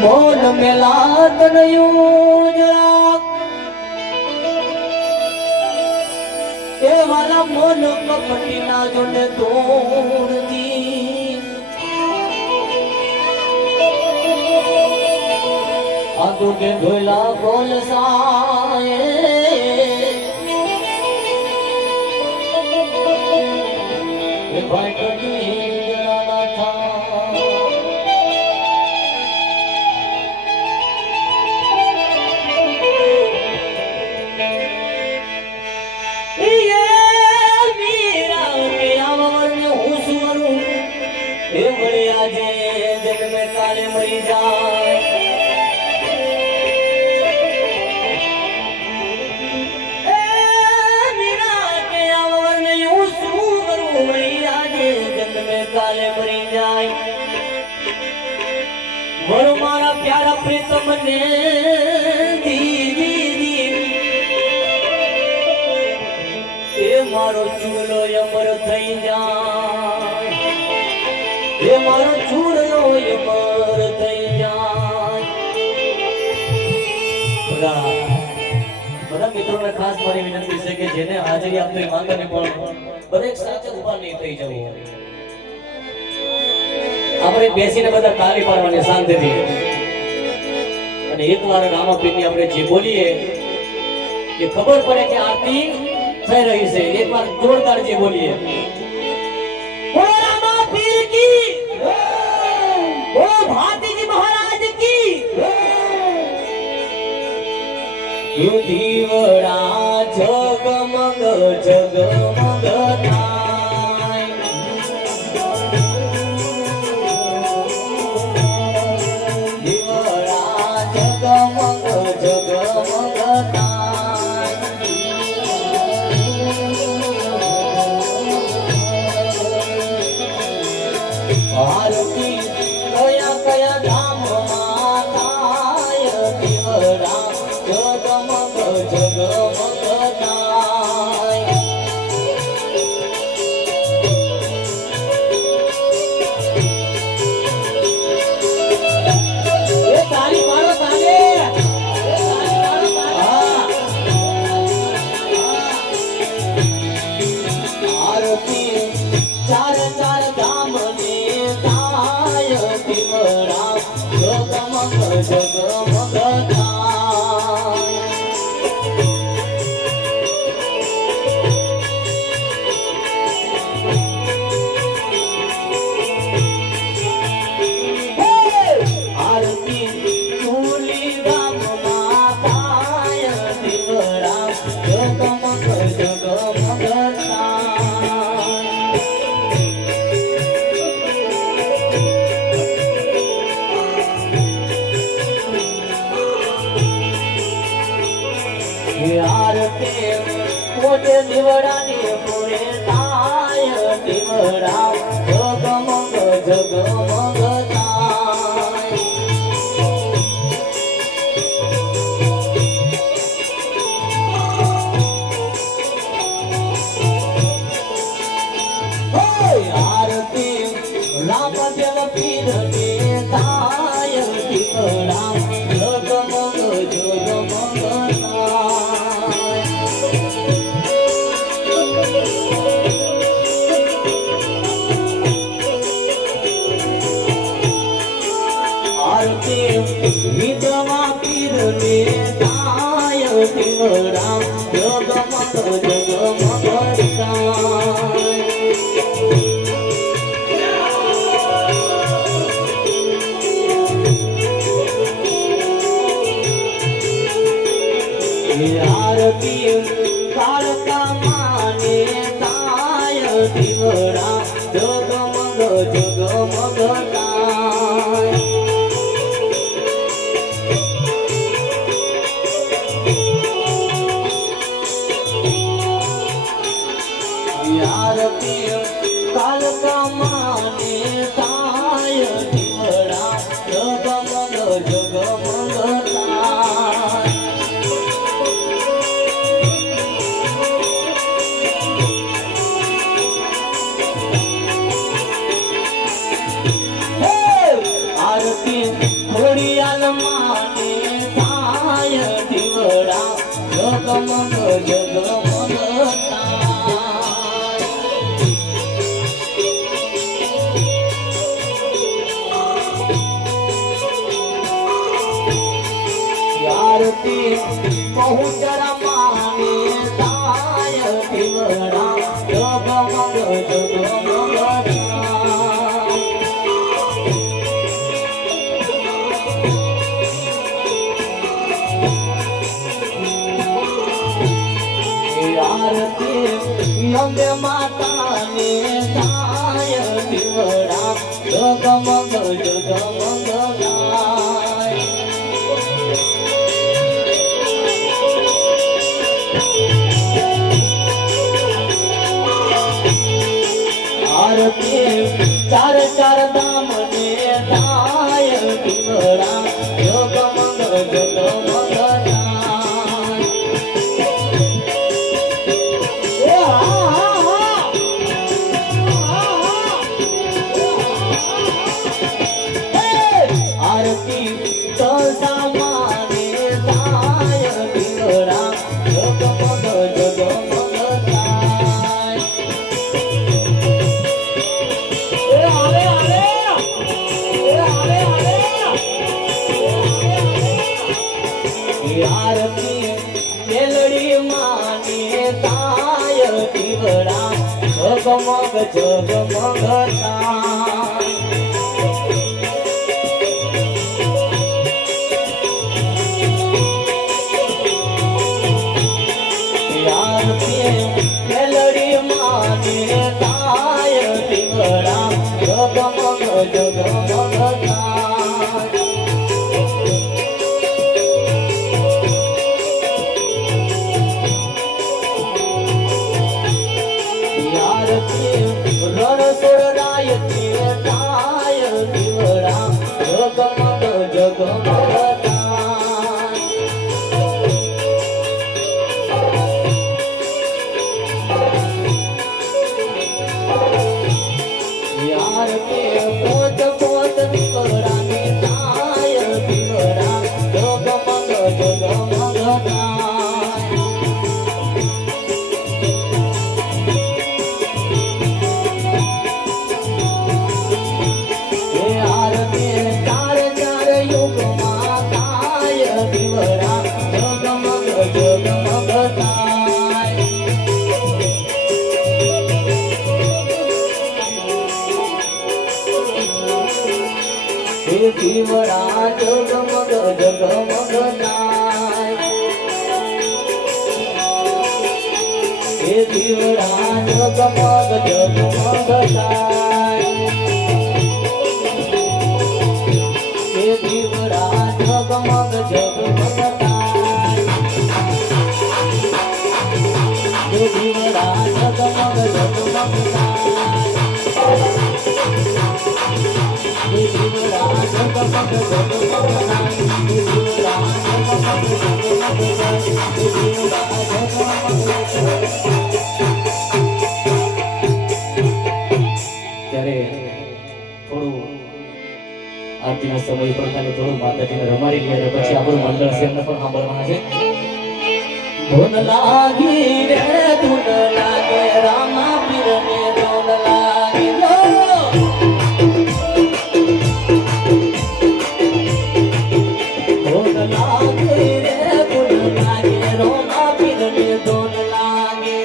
મોન મેલાત નયું જરાક એ વાલા મોન કપટી ના જોને તોડતી આદુ કે ધોલા બોલ સાએ એ ભાઈ કદી જણા થા काले मरी जाए मीरा के आवर ने यूं करूं मरी आजे जन्म में काले मरी जाए बोलो मारा प्यारा प्रीतम ने दी दी दी ये मारो चूलो अमर थई जाए ये मारो चूलो अमर थई जाए બધા મિત્રોને ખાસ મારી વિનંતી છે કે જેને હાજરી આપવી માંગે ને પણ દરેક સાથે ઊભા નહીં થઈ જવું આપણે બેસીને બધા તાળી પાડવાની શાંતિથી અને એકવાર રામાપીરની આપણે જે બોલીએ કે ખબર પડે કે આરતી થઈ રહી છે એકવાર જોરદાર જે બોલીએ ઓ રામાપીર કી ઓ ભાતીજી મહારાજ કી ये दीवड़ा जगमग जगमग थाय दीवड़ा जगमग जगमग थाय आरती कया कया धाम में थाय दीवड़ा जगमग जगमग थाय ये ताली मारो ताली आरती चार चार धाम ने थाय दीवड़ा जगमग जगमग थाय आरती चूली गाम माताय दीवड़ा जगमग जगमग आरती मोटे दीवड़ा ने पूरे ताय दीवड़ा जगमग जगमग थाय आरती रामदेव पीर ने ताय दीवड़ा जगमग जगमग आरती विधवा पीर ने ताय दीवड़ा जगमग जगमग थाय आरती कालका माने ताय दीवड़ा जगमग जगमग थाय आरती कालका माने ताय दीवड़ा जगमग जगमग थाय જગમગ જગમગ થાય આરતી પહોંચરા માને તાય દીવડા જગમગ જગમગ આરતી અંબે માતાને તાય દીવડા જગમગ જગમગ ચાર ચાર ધામ ને તાય દીવડા જગમગ જગમગ આરતી સસામાને તાય દીવડા જગમગ જગમગ આરતી મેલડી માને તાય દીવડા જગમગ જગમગ આરતી મેલડી માને તાય દીવડા જગમગ જગમગ દીવડા જગમગ જગમગ થાય એ દીવડા જગમગ જગમગ થાય એ દીવડા જગમગ જગમગ થાય એ દીવડા જગમગ જગમગ થાય આરતીના સમય પ્રમાણે થોડું માતાજીને રમાડી ગયા પછી આપણું મંડળ છે એમને પણ સાંભળવાના છે. ધૂન લાગી રે ધૂન લાગે રામા પીરને ધૂન લાગી ધૂન લાગે રે ધૂન લાગે રામા પીરને ધૂન લાગે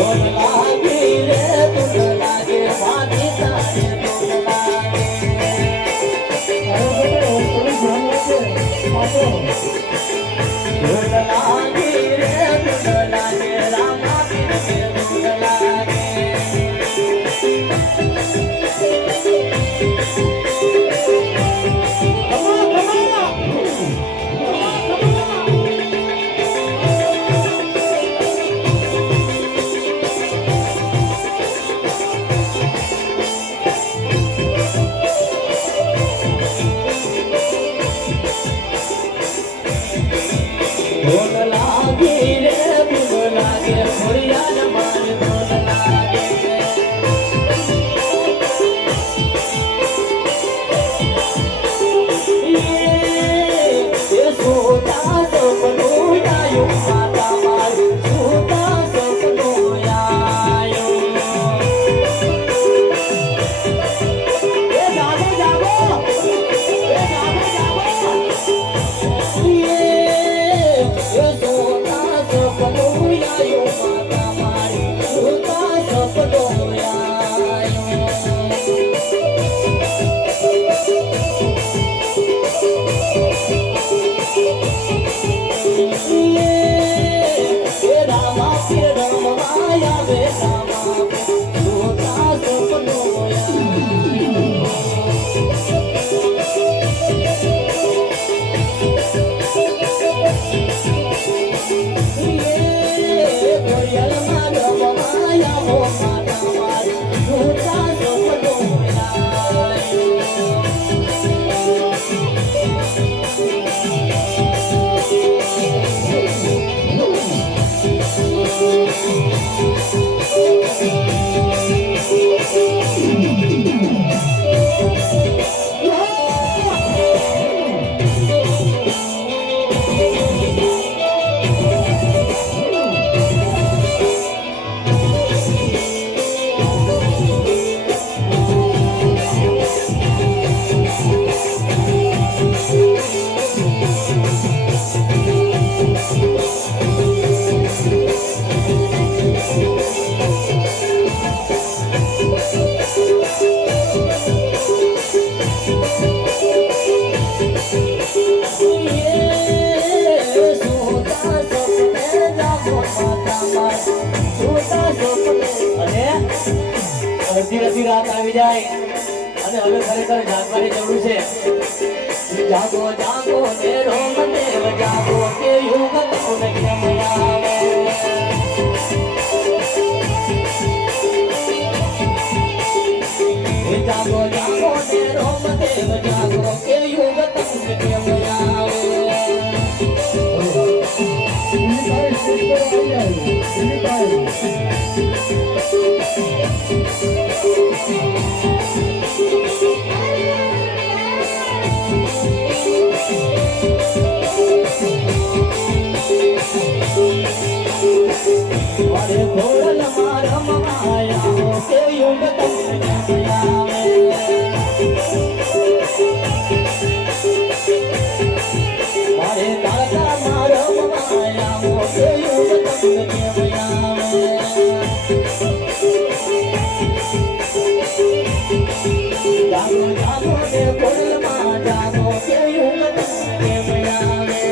Oh, અડધી અડધી રાત આવી જાય અને હવે ખરેખર જાગવાની જરૂર છે. જાગો જાગો ને રોમ દેવ જાગો કે યુગ તું કેમ આવે. જાગો જાગો ને રોમ દેવ જાગો કે યુગ તું કેમ આવે. અરે ઘોડલ મારા માયા કે યુગ તમને આવે. અરે દાદા મારા માયા કે યુગ તમને આવે. જાગો જાગો ને ઘોડલ માં જાગો કે યુગ તમને આવે.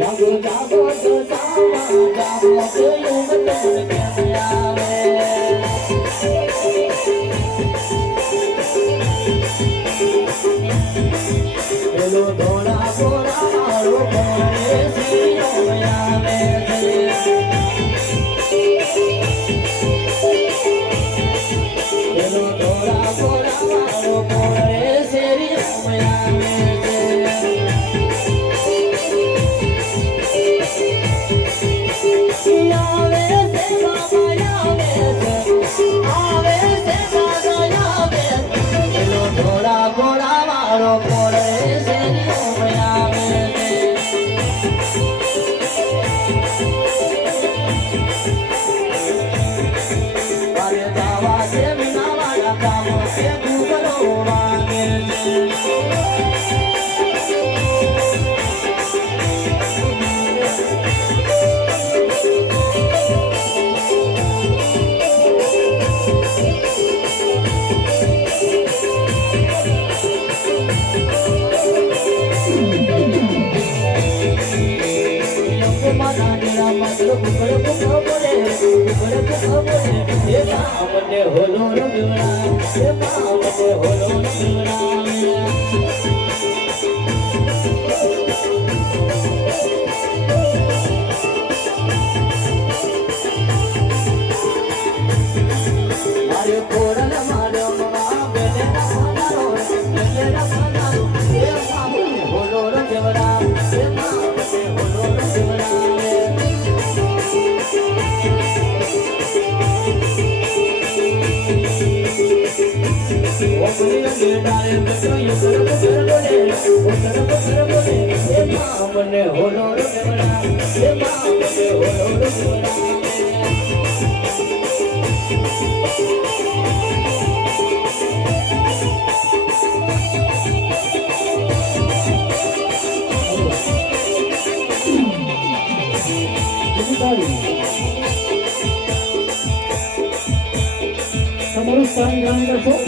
જાગો જાગો તો સામા જાગો કે યુગ તમને આવે. પેલો ધોળા ધોળા મારો કોણે સીનો આવે. પેલો ધોળા ધોળા મારો કોણે સીનો આવે. મને હોલો પુરસ્કારની જાણ કરશો